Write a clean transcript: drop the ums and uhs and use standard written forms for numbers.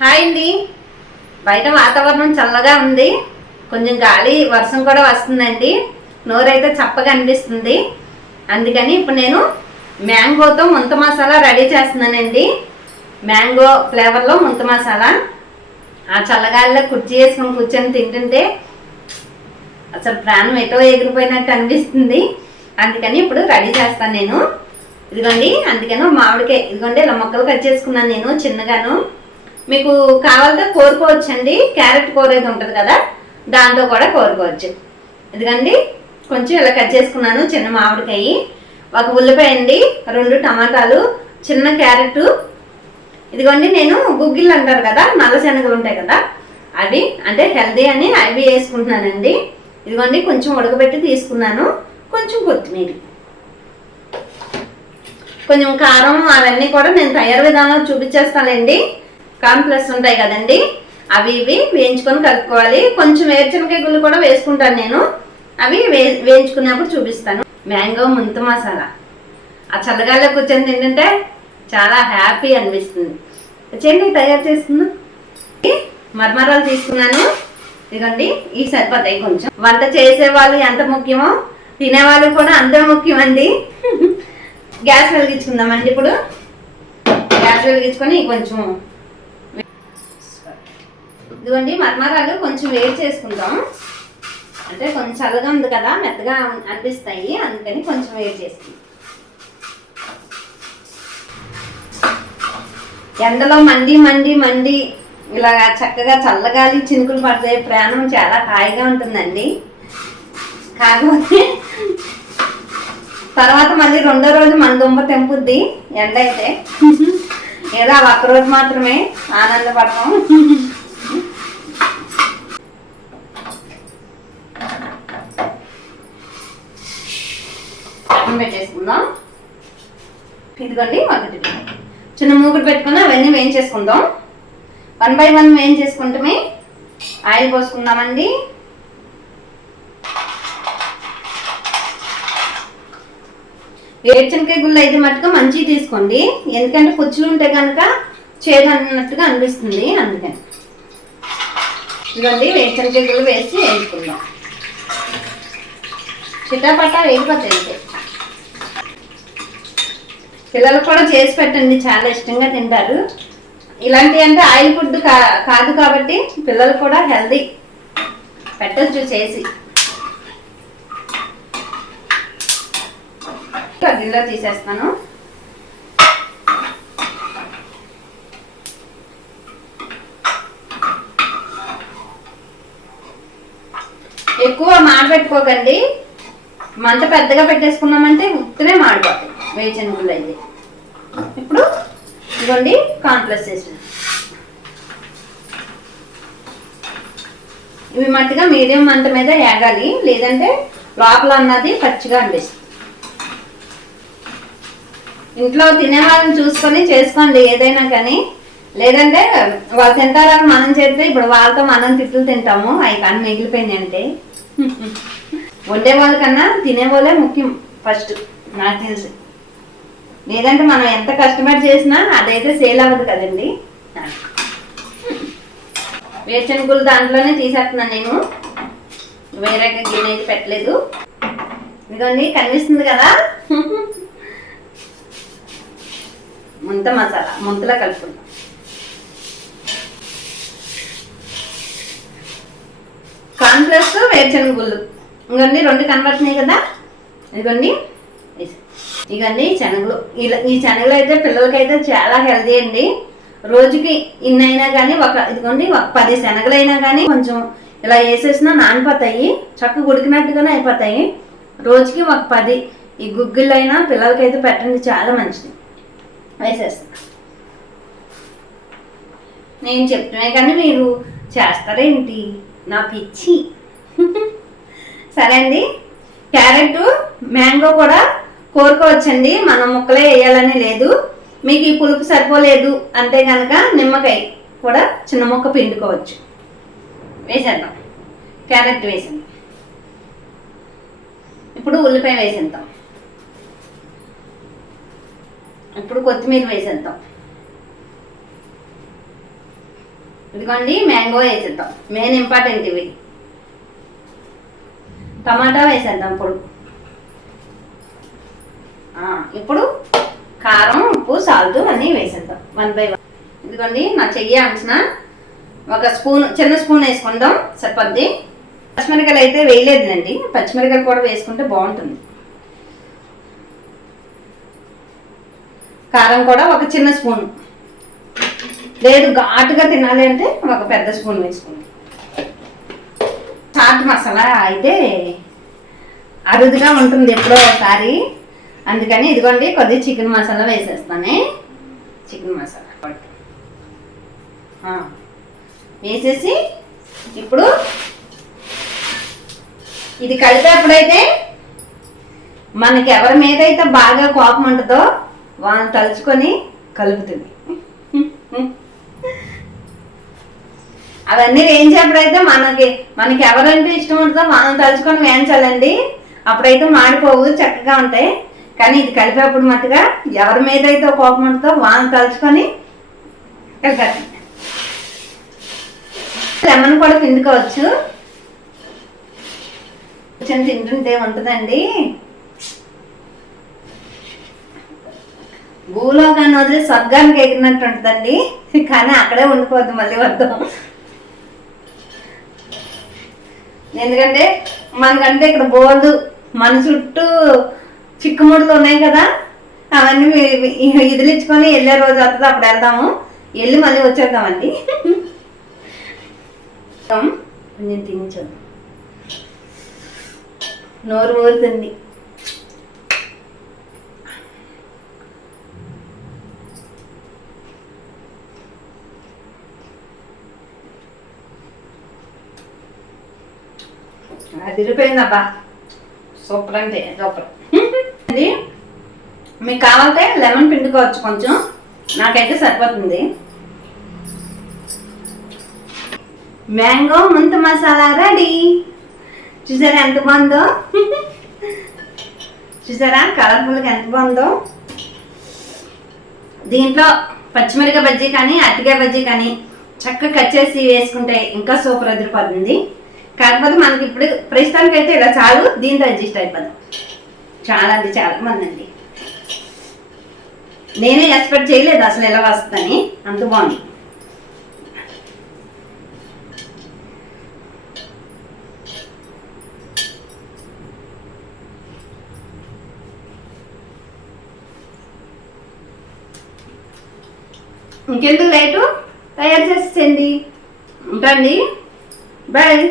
Hi అండి. బయట వాతావరణం చల్లగా ఉంది, కొంచెం గాలి వర్షం కూడా వస్తుందండి. నోరైతే చప్పగా అనిపిస్తుంది. అందుకని ఇప్పుడు నేను మ్యాంగోతో ముంత మసాలా రెడీ చేస్తున్నానండి. మ్యాంగో ఫ్లేవర్లో ముంత మసాలా ఆ చల్లగాలిలో కుర్చీ వేసుకొని కూర్చొని తింటుంటే అసలు ప్రాణం ఎటో ఎగిరిపోయినట్టు అనిపిస్తుంది. అందుకని ఇప్పుడు రెడీ చేస్తాను నేను. ఇదిగోండి, అందుకని మామిడికాయ ఇదిగోండి ఇలా మొక్కలు కట్ చేసుకున్నాను నేను చిన్నగాను. మీకు కావాలంటే కోరుకోవచ్చు అండి, క్యారెట్ కూర అయితే ఉంటుంది కదా, దాంతో కూడా కోరుకోవచ్చు. ఇదిగండి కొంచెం ఇలా కట్ చేసుకున్నాను చిన్న మామిడికాయ, ఒక ఉల్లిపాయ అండి, 2 టమాటాలు, చిన్న క్యారెట్. ఇదిగోండి నేను గుగ్గిళ్ళు అంటారు కదా, నల్ల శనగలు ఉంటాయి కదా, అవి అంటే హెల్దీ అని అవి వేసుకుంటున్నానండి. ఇదిగోండి కొంచెం ఉడకబెట్టి తీసుకున్నాను, కొంచెం కొత్తిమీర, కొంచెం కారం, అవన్నీ కూడా నేను తయారు విధానం చూపించేస్తానండి. కాన్ఫ్లెక్స్ ఉంటాయి కదండి, అవి ఇవి వేయించుకొని కలుపుకోవాలి. కొంచెం వేరుశనగకాయ గుళ్ళు కూడా వేసుకుంటాను నేను, అవి వేయించుకున్నప్పుడు చూపిస్తాను. మ్యాంగో ముంత మసాలా ఆ చల్లగాల్లో కూర్చొని తింటుంటే చాలా హ్యాపీ అనిపిస్తుంది. వచ్చేయండి తయారు చేసుకుందాం. మరమరాలు తీసుకున్నాను, ఇదిగోండి ఈ సరిపోతాయి. కొంచెం వంట చేసేవాళ్ళు ఎంత ముఖ్యమో తినేవాళ్ళు కూడా అంతే ముఖ్యం అండి. గ్యాస్ వెలిగించుకుందామండి. ఇప్పుడు గ్యాస్ వెలిగించుకొని కొంచెం ఇదిగోండి మరమరాలు కొంచెం వేడి చేసుకుందాం. అంటే కొంచెం చల్లగా ఉంది కదా, మెత్తగా అనిపిస్తాయి, అందుకని కొంచెం వేడి చేసుకుందాం. ఎండలో మండి మండి మండి ఇలా చక్కగా చల్లగాలి చినుకులు పడతాయి, ప్రాణం చాలా హాయిగా ఉంటుందండి. కాకపోతే తర్వాత మళ్ళీ 2వ రోజు మన దుంప తెంపుద్ది ఎండ అయితే. ఏదో ఒక్కరోజు మాత్రమే ఆనందపడతాం. పెట్టేసుకుందాం. ఇదిగోండి ఒకటి చిన్న మూగుడు పెట్టుకుని అవన్నీ వేయించేసుకుందాం. 1 by 1 వేయించేసుకుంటే ఆయిల్ పోసుకుందామండి. వేరుశనగకాయ గుళ్ళు అయితే మట్టుగా మంచిగా తీసుకోండి, ఎందుకంటే పుచ్చులు ఉంటే కనుక చేదు అన్నట్టుగా అనిపిస్తుంది. అందుకని ఇదిగోండి వేరుశనగకాయ గుళ్ళు వేసి వేయించుకుందాం. చిటాపటా వేగిపోతాయి. పిల్లలకు కూడా చేసి పెట్టండి, చాలా ఇష్టంగా తింటారు. ఇలాంటివి అంటే ఆయిల్ ఫుడ్ కాదు కాబట్టి పిల్లలకు కూడా హెల్దీ పెట్టచ్చు చేసి. గిన్నెలో తీసేస్తాను. ఎక్కువ మాడబెట్టుకోకండి, మంట పెద్దగా పెట్టేసుకున్నామంటే ఉత్తనే మాడిపోతాయి వేరుశనగలు అయితే. ఇప్పుడు ఇదిగోండి కాన్ఫ్లెక్స్ వేసి ఇవి మట్టిగా మీడియం మంట మీద ఏగాలి, లేదంటే లోపల అన్నది పచ్చిగా అనిపిస్తుంది. ఇంట్లో తినే వాళ్ళని చూసుకొని చేసుకోండి ఏదైనా కానీ, లేదంటే వాళ్ళు తింటారని మనం చేస్తే ఇప్పుడు వాళ్ళతో మనం తిట్లు తింటాము, అవి కానీ మిగిలిపోయింది అంటే. వండే వాళ్ళకన్నా తినేవాళ్ళే ముఖ్యం ఫస్ట్ నాకు తెలిసి, లేదంటే మనం ఎంత కష్టపడి చేసినా అదైతే సేల్ అవ్వదు కదండి. వేరుశనగలు దాంట్లోనే తీసేస్తున్నాను నేను, వేరే గిన్నె అయితే పెట్టలేదు. ఇదిగోండి కనిపిస్తుంది కదా, ముంత మసాలా ముంతలా కలుపుకుందాం. కాన్ఫ్లెక్స్ వేరుశనగ గుళ్ళు ఇవన్నీ 2 కనబడుతున్నాయి కదా, ఇదిగోండి ఇవన్నీ శనగలు. ఈ శనగలు అయితే పిల్లలకైతే చాలా హెల్దీ అండి. రోజుకి ఇన్నైనా కానీ ఇదిగోండి ఒక 10 శనగలైనా కానీ కొంచెం ఇలా వేసేసినా నానిపోతాయి, చక్కగా ఉడికినట్టుగానే అయిపోతాయి. రోజుకి ఒక 10 ఈ గుగ్గిళ్ళు అయినా పిల్లలకైతే పెట్టండి, చాలా మంచిది. వేసేస్తా నేను చెప్తున్నా కానీ మీరు చేస్తారేంటి, నా పిచ్చి. సరే అండి, క్యారెట్ మ్యాంగో కూడా కోరుకోవచ్చండి, మనం ముక్కలే వేయాలని లేదు. మీకు ఈ పులుపు సరిపోలేదు అంటే కనుక నిమ్మకాయ కూడా చిన్న ముక్క పిండుకోవచ్చు. వేసేద్దాం, క్యారెట్ వేసేద్దాం. ఇప్పుడు ఉల్లిపాయ వేసేద్దాం. ఇప్పుడు కొత్తిమీర వేసేద్దాం. ఇదిగోండి మ్యాంగో వేసేద్దాం, మెయిన్ ఇంపార్టెంట్ ఇవి. టమాటా వేసేద్దాం ఇప్పుడు. ఇప్పుడు కారం, ఉప్పు, సాల్ట్ అన్నీ వేసేద్దాం 1 by 1. ఇదిగోండి నా చెయ్యి అంచిన ఒక స్పూన్, చిన్న స్పూన్ వేసుకుందాం సరిపోద్ది. పచ్చిమిరకాయలు అయితే వేయలేదులేండి, పచ్చిమిరకాయలు కూడా వేసుకుంటే బాగుంటుంది. కారం కూడా ఒక చిన్న స్పూన్, లేదు ఘాటుగా తినాలి అంటే ఒక పెద్ద స్పూన్ వేసుకుందాం. చాట్ మసాలా అయితే అరుదుగా ఉంటుంది ఎప్పుడో ఒకసారి, అందుకని ఇదిగోండి కొద్దిగా చికెన్ మసాలా వేసేస్తానే. చికెన్ మసాలా వేసేసి ఇప్పుడు ఇది కలిపేప్పుడైతే మనకి ఎవరి మీద అయితే బాగా కోపం ఉంటుందో వాళ్ళని తలుచుకొని కలుపుతుంది. అవన్నీ వేయించేప్పుడైతే మనకి ఎవరంటే ఇష్టం ఉంటుందో వాళ్ళని తలుచుకొని వేయించాలండి. అప్పుడైతే మాడిపోవు, చక్కగా ఉంటాయి. కానీ ఇది కలిపేప్పుడు మట్టుగా ఎవరి మీద అయితే కోపం ఉంటుందో వాళ్ళని తలుచుకొని కలిపేస్తుంది. లెమన్ కూడా పిండుకోవచ్చు, కొంచెం తింటుంటే ఉంటుందండి. భూలోకాన్ని వదిలి స్వర్గానికి ఎగిరినట్టు ఉంటుందండి, కానీ అక్కడే ఉండిపోద్ది, మళ్ళీ వద్దాం. ఎందుకంటే మనకంటే ఇక్కడ బోర్డు మన చుట్టూ చిక్కుముడులు ఉన్నాయి కదా, అవన్నీ ఇదిలించుకొని వెళ్ళే రోజు వస్తుంది, అప్పుడు వెళ్దాము. వెళ్ళి మళ్ళీ వచ్చేద్దామండి. కొంచెం తినించదు, నోరు ఊరుతుంది. అదిరిపోయిందబ్బా, సూపర్ అంటే సూపర్. అది మీకు కావాలంటే లెమన్ పిండుకోవచ్చు కొంచెం, నాకైతే సరిపోతుంది. మ్యాంగో ముంత మసాలా రెడీ. చూసారా ఎంత బాగుందో, చూసారా కలర్ఫుల్గా ఎంత బాగుందో. దీంట్లో పచ్చిమిరకాయ బజ్జీ కానీ అరటికాయ బజ్జీ కానీ చక్కగా కట్ చేసి వేసుకుంటే ఇంకా సూపర్ అదిరిపోతుంది. కాకపోతే మనకి ఇప్పుడు ప్రస్తుతానికి అయితే ఇలా చాలు, దీంతో అడ్జస్ట్ అయిపోదాం. చాలా అంటే చాలా మంది అండి, నేనే ఎక్స్పెక్ట్ చేయలేదు అసలు ఎలా వస్తుందని, అంత బాగుంది. ఇంకెందుకు లేటు, తయారు చేసేయండి. ఉంటాండి, బాయ్.